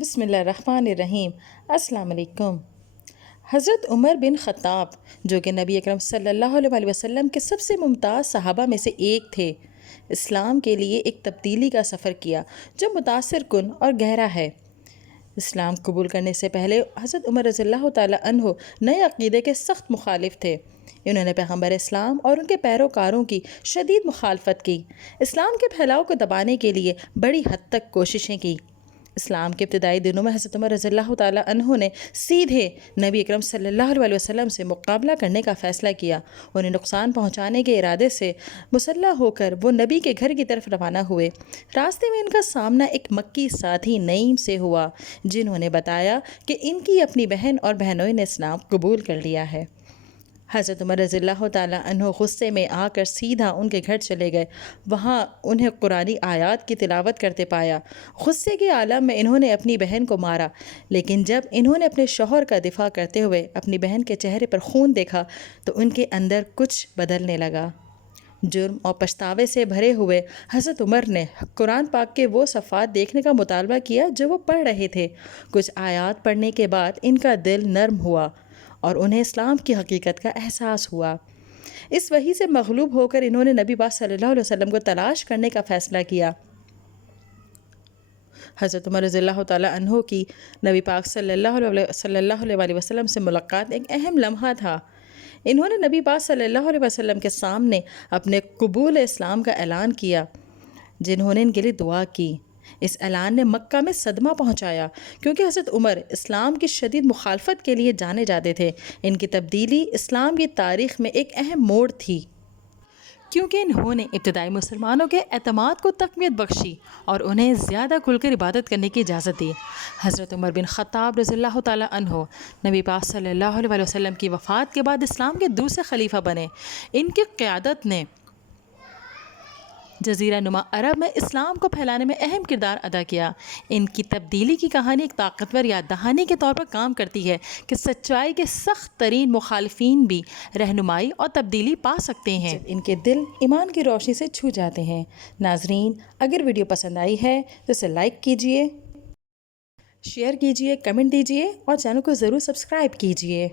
بسم اللہ الرحمن الرحیم۔ السلام علیکم۔ حضرت عمر بن خطاب جو کہ نبی اکرم صلی اللہ علیہ وسلم کے سب سے ممتاز صحابہ میں سے ایک تھے، اسلام کے لیے ایک تبدیلی کا سفر کیا جو متاثر کن اور گہرا ہے۔ اسلام قبول کرنے سے پہلے حضرت عمر رضی اللہ تعالیٰ عنہ نئے عقیدے کے سخت مخالف تھے۔ انہوں نے پیغمبر اسلام اور ان کے پیروکاروں کی شدید مخالفت کی، اسلام کے پھیلاؤ کو دبانے کے لیے بڑی حد تک کوششیں کی۔ اسلام کے ابتدائی دنوں میں حضرت عمر رضی اللہ تعالیٰ عنہ نے سیدھے نبی اکرم صلی اللہ علیہ وسلم سے مقابلہ کرنے کا فیصلہ کیا۔ انہیں نقصان پہنچانے کے ارادے سے مسلح ہو کر وہ نبی کے گھر کی طرف روانہ ہوئے۔ راستے میں ان کا سامنا ایک مکی ساتھی نعیم سے ہوا، جنہوں نے بتایا کہ ان کی اپنی بہن اور بہنوئی نے اسلام قبول کر لیا ہے۔ حضرت عمر رضی اللہ تعالیٰ عنہ غصے میں آ کر سیدھا ان کے گھر چلے گئے۔ وہاں انہیں قرآنی آیات کی تلاوت کرتے پایا۔ غصے کے عالم میں انہوں نے اپنی بہن کو مارا، لیکن جب انہوں نے اپنے شوہر کا دفاع کرتے ہوئے اپنی بہن کے چہرے پر خون دیکھا تو ان کے اندر کچھ بدلنے لگا۔ جرم اور پچھتاوے سے بھرے ہوئے حضرت عمر نے قرآن پاک کے وہ صفحات دیکھنے کا مطالبہ کیا جو وہ پڑھ رہے تھے۔ کچھ آیات پڑھنے کے بعد ان کا دل نرم ہوا اور انہیں اسلام کی حقیقت کا احساس ہوا۔ اس وحی سے مغلوب ہو کر انہوں نے نبی پاک صلی اللہ علیہ وسلم کو تلاش کرنے کا فیصلہ کیا۔ حضرت عمر رضی اللہ تعالیٰ عنہ کی نبی پاک صلی اللہ علیہ وسلم سے ملاقات ایک اہم لمحہ تھا۔ انہوں نے نبی پاک صلی اللہ علیہ وسلم کے سامنے اپنے قبول اسلام کا اعلان کیا، جنہوں نے ان کے لیے دعا کی۔ اس اعلان نے مکہ میں صدمہ پہنچایا، کیونکہ حضرت عمر اسلام کی شدید مخالفت کے لیے جانے جاتے تھے۔ ان کی تبدیلی اسلام کی تاریخ میں ایک اہم موڑ تھی، کیونکہ انہوں نے ابتدائی مسلمانوں کے اعتماد کو تقویت بخشی اور انہیں زیادہ کھل کر عبادت کرنے کی اجازت دی۔ حضرت عمر بن خطاب رضی اللہ تعالیٰ عنہ نبی پاک صلی اللہ علیہ وسلم کی وفات کے بعد اسلام کے دوسرے خلیفہ بنے۔ ان کی قیادت نے جزیرہ نما عرب میں اسلام کو پھیلانے میں اہم کردار ادا کیا۔ ان کی تبدیلی کی کہانی ایک طاقتور یاد دہانی کے طور پر کام کرتی ہے کہ سچائی کے سخت ترین مخالفین بھی رہنمائی اور تبدیلی پا سکتے ہیں جب ان کے دل ایمان کی روشنی سے چھو جاتے ہیں۔ ناظرین، اگر ویڈیو پسند آئی ہے تو اسے لائک کیجئے، شیئر کیجئے، کمنٹ دیجئے اور چینل کو ضرور سبسکرائب کیجئے۔